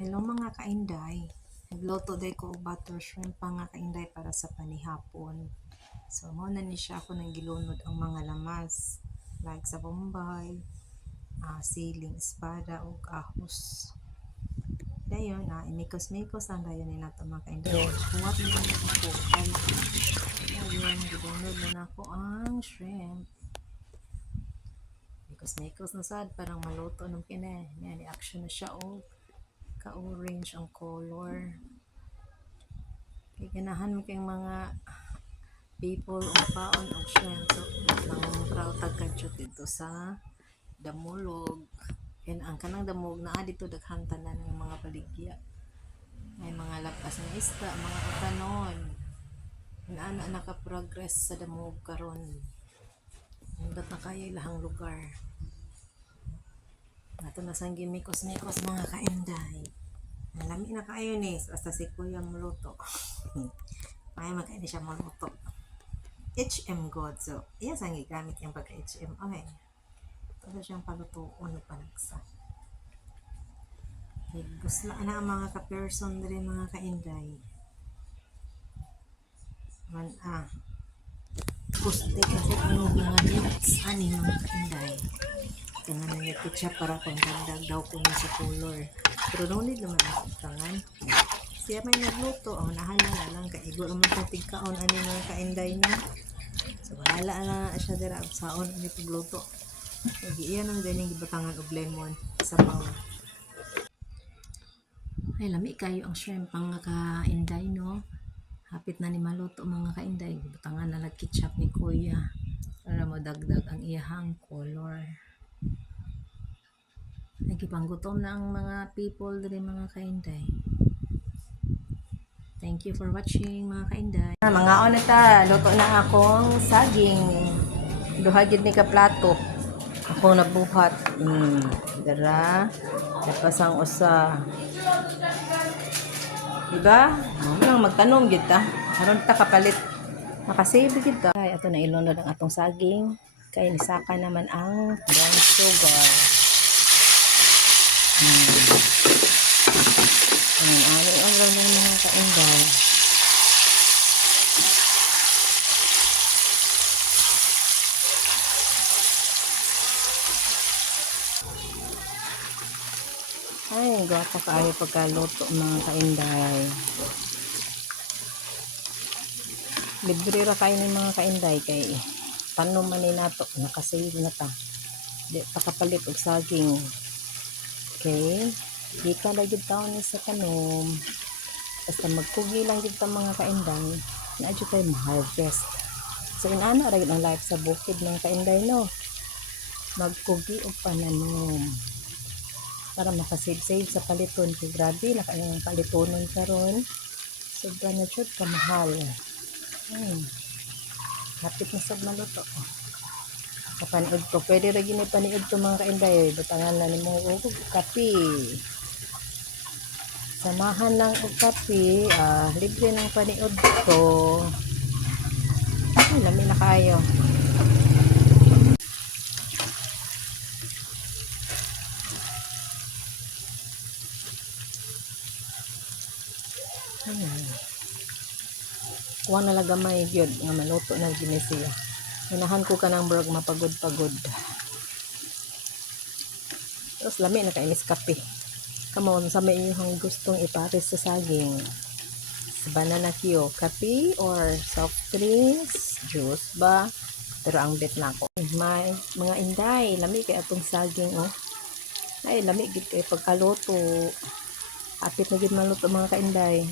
Hello mga kainday. Nagluto day ko og butter shrimp pa nga kainday para sa panihapon. So mo na ni siya ako nang gilunod ang mga lamas like sa bombay, siling, espada ug ahos. Dayon imikos-mikos lang dayon ni nato mga kainday. Kuwat na lang ako. Dayon gilunod na nako ang shrimp. Mikos-mikos na sad parang maluto nung kini. Yan action na siya og ka-orange ang color. Kaya ganahan mo kayong mga people o paon o shrimp. So, nang proud tagkadyo dito sa Damulog. And ang kanang damog na dito daghantanan ng mga baligya. May mga lapas ng isda, mga utanon. Ana naka-progress sa damog karon. Hanggat na kaya ilahang lugar. Nato na sang gimikos-mikos mga kainday. Lami na kayo ni basta si kuya muluto. May magkain siya muluto. HM God. So, iya sang gigamit yung pagka HM. Okay. Ito siyang palutuon o panagsa. Gusla na ang mga ka-person rin mga kainday. Gusto kasi yung mga nuts. Ani mga kainday. Tangan na yung ketchup para pang dagdag daw ko na sa color. Pero no need naman ang tangan. Siya may nagluto. Ang nahala na lang. Kaigo naman sa tigkaon. Ani mga kainday na. So, bahala na siya dira. Saon ani pagluto. Iyan ang ganing gibatangan og lemon sa baw. Ay, lami kayo ang shrimp ang kainday, no? Hapit na ni maluto mga kainday. Gibatangan na lang ketchup ni kuya para madagdag ang iyahang color. Nagipanggutom na ang mga people diri mga kainday. Thank you for watching mga kainday. Mga ona ta, luto na akong saging. Duha gid ni ka plato. Ako nabuhat. Dara. Tapos ang usa. Diba? Lang magtanong gid ta. Aron ta kapalit. Makasave gid ta. Ay ato na ilunod ang atong saging. Kay nisaka naman ang brown sugar. Ano ang brown ng mga kainday. Ay, gwapa kaayo pagkaluto mga kainday. Libre ra kayo ni mga kainday kay tanom man ni nato nakasave na ta. Di pa kapalit og saging. Okay? Di ka na gid taon sa tanom. Basta magkugi lang gid ta mga kainday, na adyo tayo ma-harvest. So inana ra gid ang life sa bukid mga kainday no. Magkugi og pananom. Para makasave-save sa paliton. Kaya grabe, nakayang palitonon karon. Sobra na jud kamahal. Hapit na sab maluto. Kapaniod ko. Pwede ra gini paniod to mga kainday. Butangan na nimo og kape. Samahan lang og kape. Libre ng paniod ko. Ay, lami na kayo. Kuha na lagamay gyud nga maluto na gini siya. Inahan ko kanang brog mapagod-pagod. Tapos lami na kainis kape. Kamon sa may inyong gustong ipares sa saging. Banana Q, kape or soft drinks, juice ba? Pero ang bet na ako. May mga inday, lami kay atong saging oh. Ay lami gid kay pagkaluto. Apit na gid maluto mga kainday.